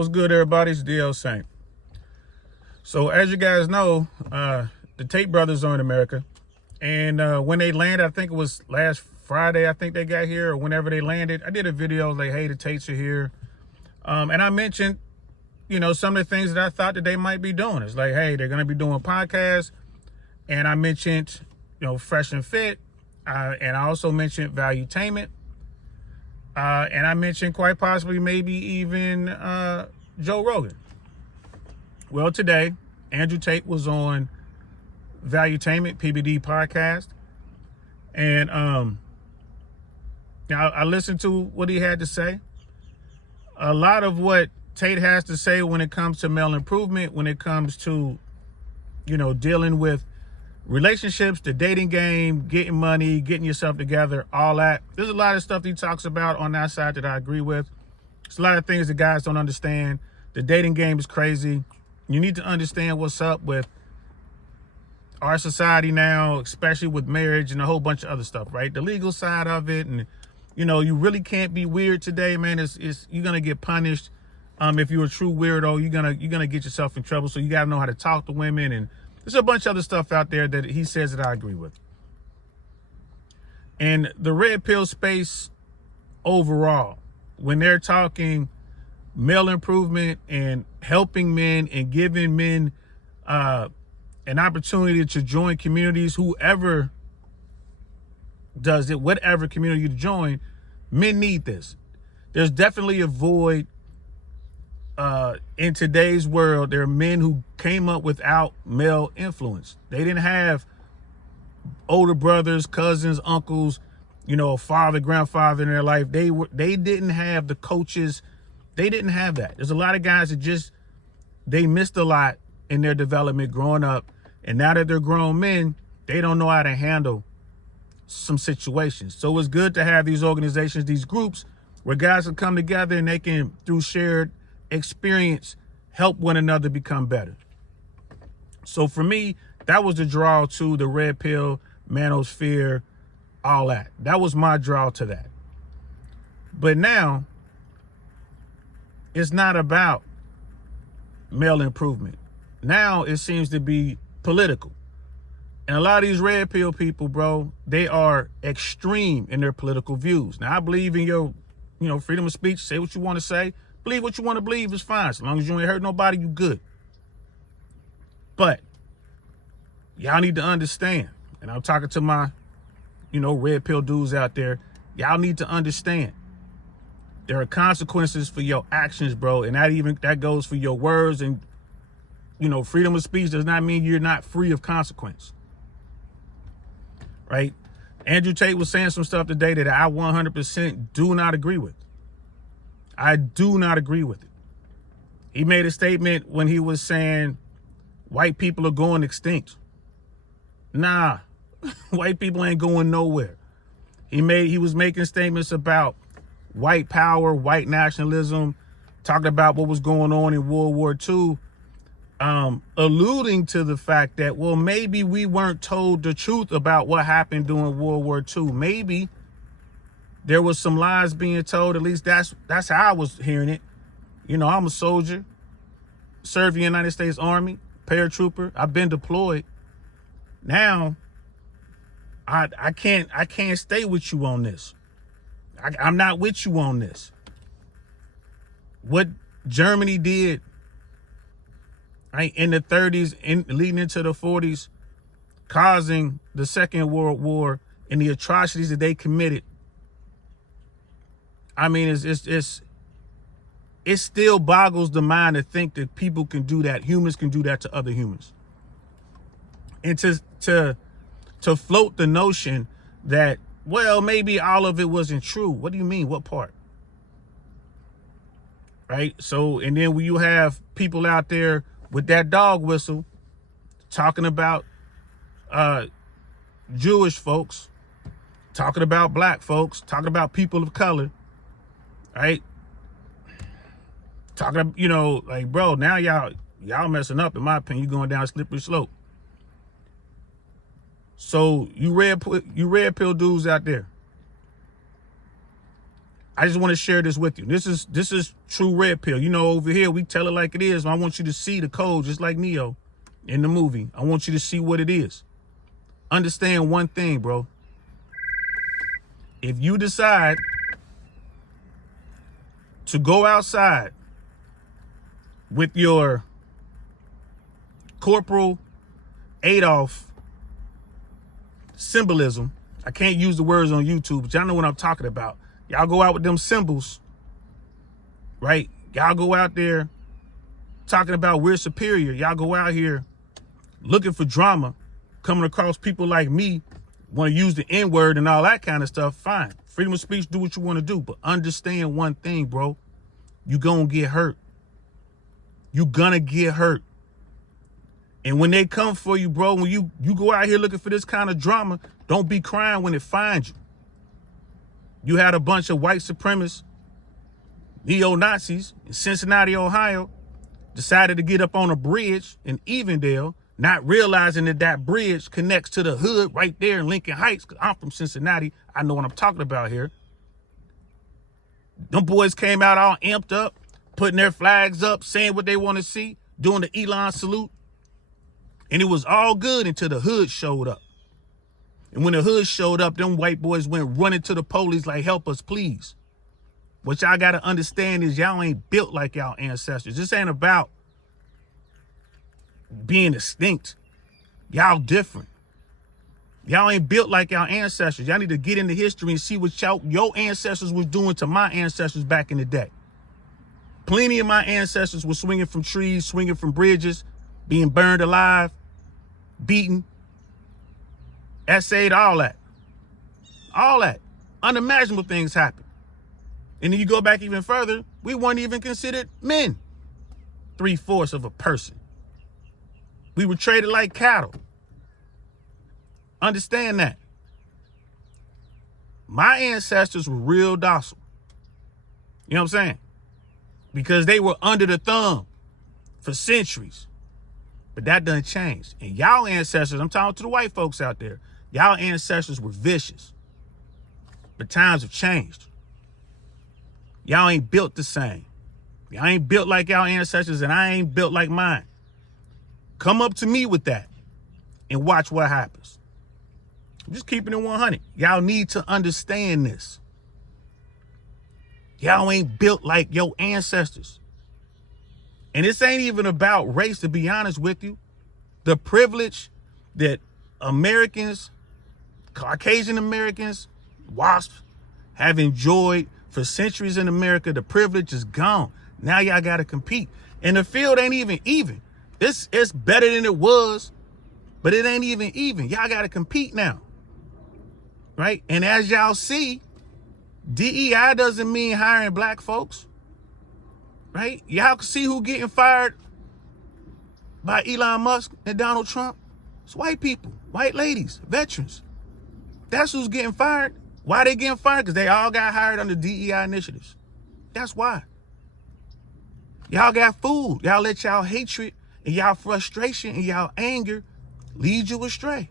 What's good, everybody? It's DL Saint. So as you guys know, the Tate brothers are in America. And when they landed, I think it was last Friday, I think they got here, or whenever they landed, I did a video like, hey, the Tates are here. And I mentioned, some of the things that I thought that they might be doing. It's like, hey, they're going to be doing podcasts. And I mentioned, Fresh and Fit. And I also mentioned Valuetainment. And I mentioned quite possibly maybe even Joe Rogan. Well, today, Andrew Tate was on Valuetainment, PBD podcast. And I listened to what he had to say. A lot of what Tate has to say when it comes to male improvement, when it comes to, dealing with relationships, the dating game, getting money, getting yourself together, all that. There's a lot of stuff he talks about on that side that I agree with. There's a lot of things that guys don't understand. The dating game is crazy. You need to understand what's up with our society now, especially with marriage and a whole bunch of other stuff, right? The legal side of it. And, you really can't be weird today, man. You're going to get punished. If you're a true weirdo, you're gonna get yourself in trouble. So you got to know how to talk to women. And there's a bunch of other stuff out there that he says that I agree with. And the red pill space overall, when they're talking male improvement and helping men and giving men an opportunity to join communities, whoever does it, whatever community you join, men need this. There's definitely a void in today's world. There are men who came up without male influence. They didn't have older brothers, cousins, uncles, a father, grandfather in their life. They didn't have the coaches. They didn't have that. There's a lot of guys that they missed a lot in their development growing up. And now that they're grown men, they don't know how to handle some situations. So it's good to have these organizations, these groups where guys can come together and they can, through shared experience, help one another become better. So for me, that was the draw to the red pill, manosphere, all that. That was my draw to that. But now it's not about male improvement. Now it seems to be political. And a lot of these red pill people, bro, they are extreme in their political views. Now, I believe in your, freedom of speech. Say what you want to say. Believe what you want to believe is fine. As long as you ain't hurt nobody, you good. But y'all need to understand, and I'm talking to my, red pill dudes out there. Y'all need to understand there are consequences for your actions, bro. And that goes for your words. And, freedom of speech does not mean you're not free of consequence. Right? Andrew Tate was saying some stuff today that I 100% do not agree with. I do not agree with it. He made a statement when he was saying white people are going extinct. Nah, white people ain't going nowhere. He was making statements about white power, white nationalism, talking about what was going on in World War II, alluding to the fact that, well, maybe we weren't told the truth about what happened during World War II. Maybe there was some lies being told. At least that's how I was hearing it. I'm a soldier, served in the United States Army, paratrooper. I've been deployed. Now, I can't stay with you on this. I'm not with you on this. What Germany did, right, in the 30s, leading into the 40s, causing the Second World War and the atrocities that they committed. I mean, it still boggles the mind to think that people can do that. Humans can do that to other humans. And to float the notion that, well, maybe all of it wasn't true. What do you mean? What part? Right? So, and then when you have people out there with that dog whistle talking about Jewish folks, talking about black folks, talking about people of color, right? Talking, like, bro, now y'all messing up, in my opinion. You're going down a slippery slope. So you red pill dudes out there, I just want to share this with you. This is true red pill. You know, over here we tell it like it is. I want you to see the code just like Neo in the movie. I want you to see what it is. Understand one thing, bro. If you decide to go outside with your Corporal Adolf symbolism, I can't use the words on YouTube, but y'all know what I'm talking about. Y'all go out with them symbols, right? Y'all go out there talking about we're superior. Y'all go out here looking for drama, coming across people like me, want to use the N-word and all that kind of stuff. Fine. Freedom of speech, do what you want to do. But understand one thing, bro. You gonna get hurt. You gonna get hurt. And when they come for you, bro, when you go out here looking for this kind of drama, don't be crying when it finds you. You had a bunch of white supremacists, neo-Nazis in Cincinnati, Ohio, decided to get up on a bridge in Evendale, not realizing that that bridge connects to the hood right there in Lincoln Heights, because I'm from Cincinnati. I know what I'm talking about here. Them boys came out all amped up, putting their flags up, saying what they want to see, doing the Elon salute. And it was all good until the hood showed up. And when the hood showed up, them white boys went running to the police like, help us, please. What y'all got to understand is y'all ain't built like y'all ancestors. This ain't about being extinct. Y'all different. Y'all ain't built like y'all ancestors. Y'all need to get into history and see what your ancestors was doing to my ancestors back in the day. Plenty of my ancestors were swinging from trees, swinging from bridges, being burned alive, beaten, essayed, all that. All that. Unimaginable things happen. And then you go back even further, we weren't even considered men. 3/4 of a person. We were traded like cattle. Understand that. My ancestors were real docile. You know what I'm saying? Because they were under the thumb for centuries. But that doesn't change. And y'all ancestors, I'm talking to the white folks out there, y'all ancestors were vicious. But times have changed. Y'all ain't built the same. Y'all ain't built like y'all ancestors, and I ain't built like mine. Come up to me with that and watch what happens. I'm just keeping it 100. Y'all need to understand this. Y'all ain't built like your ancestors. And this ain't even about race, to be honest with you. The privilege that Americans, Caucasian Americans, WASP, have enjoyed for centuries in America, the privilege is gone. Now y'all got to compete. And the field ain't even. It's better than it was, but it ain't even. Y'all got to compete now. Right? And as y'all see, DEI doesn't mean hiring black folks. Right? Y'all can see who getting fired by Elon Musk and Donald Trump. It's white people, white ladies, veterans. That's who's getting fired. Why they getting fired? Because they all got hired under DEI initiatives. That's why. Y'all got fooled. Y'all let y'all hatred and y'all frustration and y'all anger lead you astray.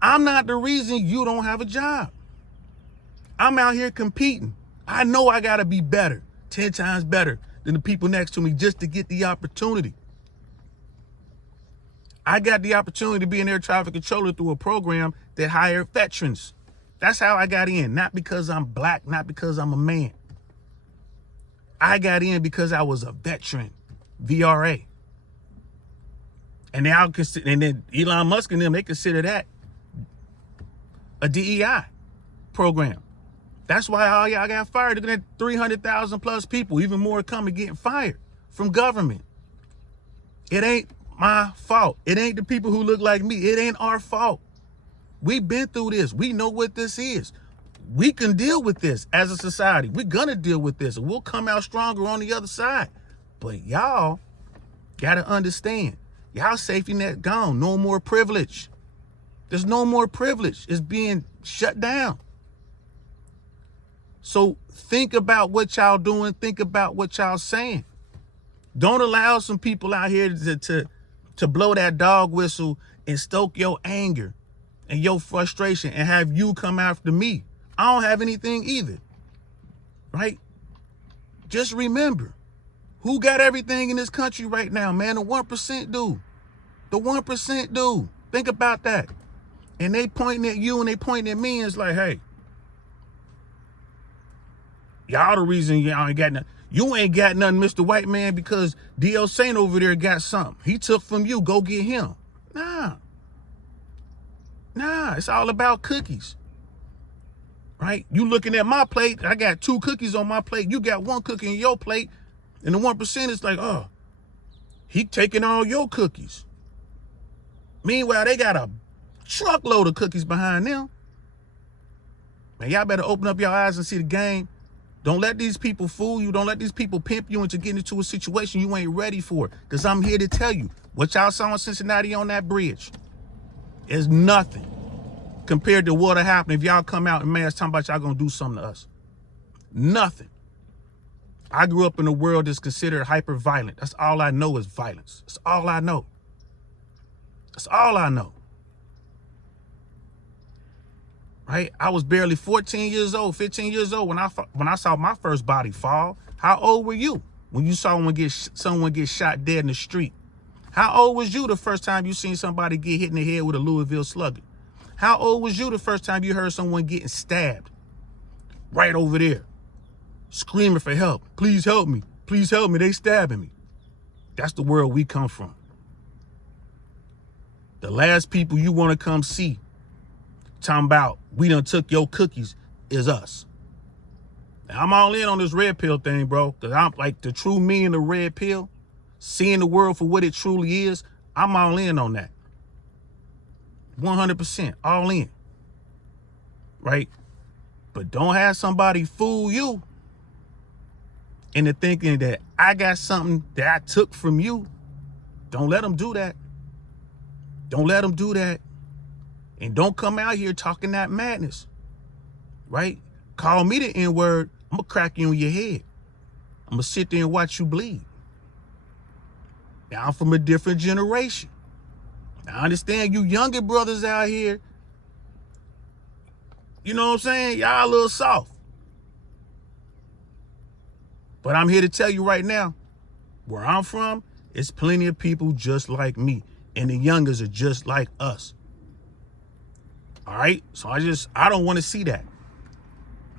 I'm not the reason you don't have a job. I'm out here competing. I know I got to be better, 10 times better than the people next to me just to get the opportunity. I got the opportunity to be an air traffic controller through a program that hired veterans. That's how I got in, not because I'm black, not because I'm a man. I got in because I was a veteran, VRA. And then Elon Musk and them, they consider that a DEI program. That's why all y'all got fired. Looking at 300,000 plus people, even more coming getting fired from government. It ain't my fault. It ain't the people who look like me. It ain't our fault. We've been through this. We know what this is. We can deal with this as a society. We're going to deal with this, and we'll come out stronger on the other side. But y'all got to understand, y'all safety net gone. No more privilege. There's no more privilege. It's being shut down. So think about what y'all doing. Think about what y'all saying. Don't allow some people out here to blow that dog whistle and stoke your anger and your frustration and have you come after me. I don't have anything either. right? Just remember, who got everything in this country right now, man? The 1% do. The 1% do. Think about that. And they pointing at you and they pointing at me, and it's like, hey, y'all the reason y'all ain't got nothing. You ain't got nothing, Mr. White Man, because D.L. Saint over there got something. He took from you. Go get him. Nah, it's all about cookies, right? You looking at my plate. I got 2 cookies on my plate. You got 1 cookie in your plate. And the 1% is like, oh, he taking all your cookies. Meanwhile, they got a truckload of cookies behind them. Man, y'all better open up your eyes and see the game. Don't let these people fool you. Don't let these people pimp you into getting into a situation you ain't ready for. Because I'm here to tell you, what y'all saw in Cincinnati on that bridge is nothing compared to what'll happen if y'all come out and mass talking about y'all gonna do something to us. Nothing. I grew up in a world that's considered hyper violent. That's all I know is violence. That's all I know. That's all I know. Right? I was barely 14 years old, 15 years old when I saw my first body fall. How old were you when you saw someone get shot dead in the street? How old was you the first time you seen somebody get hit in the head with a Louisville Slugger? How old was you the first time you heard someone getting stabbed right over there, screaming for help? Please help me. Please help me. They stabbing me. That's the world we come from. The last people you want to come see talking about we done took your cookies is us. Now, I'm all in on this red pill thing, bro, because I'm like the true meaning of red pill, seeing the world for what it truly is. I'm all in on that. 100%, all in. Right? But don't have somebody fool you into thinking that I got something that I took from you. Don't let them do that. Don't let them do that. And don't come out here talking that madness, right? Call me the N-word, I'm gonna crack you on your head. I'm gonna sit there and watch you bleed. Now, I'm from a different generation. Now, I understand you younger brothers out here, you know what I'm saying? Y'all a little soft. But I'm here to tell you right now, where I'm from, it's plenty of people just like me. And the youngers are just like us. All right, so I don't want to see that.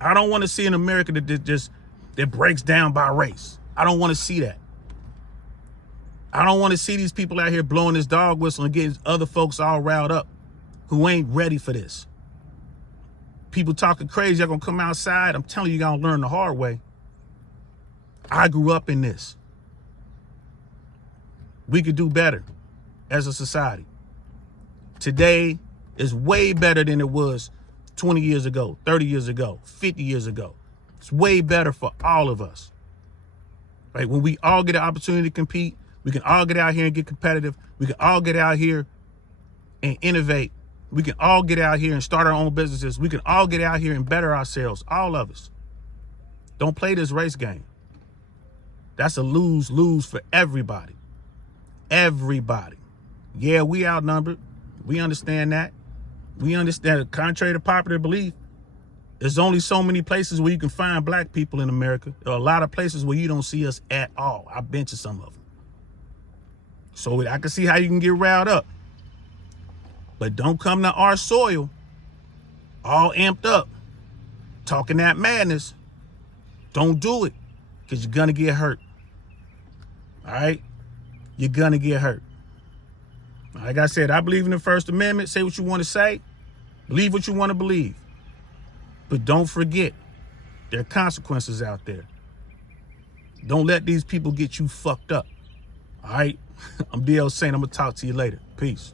I don't want to see an America that breaks down by race. I don't want to see that. I don't want to see these people out here blowing this dog whistle and getting other folks all riled up who ain't ready for this. People talking crazy, y'all gonna come outside. I'm telling you, you're gonna learn the hard way. I grew up in this. We could do better as a society. Today is way better than it was 20 years ago, 30 years ago, 50 years ago. It's way better for all of us. Right? When we all get an opportunity to compete, we can all get out here and get competitive. We can all get out here and innovate. We can all get out here and start our own businesses. We can all get out here and better ourselves, all of us. Don't play this race game. That's a lose-lose for everybody. Everybody. Yeah, we outnumbered. We understand that. We understand, contrary to popular belief, there's only so many places where you can find black people in America. There are a lot of places where you don't see us at all. I've been to some of them. So I can see how you can get riled up. But don't come to our soil all amped up, talking that madness. Don't do it, because you're going to get hurt. All right? You're going to get hurt. Like I said, I believe in the First Amendment. Say what you want to say. Believe what you want to believe. But don't forget, there are consequences out there. Don't let these people get you fucked up. All right? I'm D.L. Saint. I'm going to talk to you later. Peace.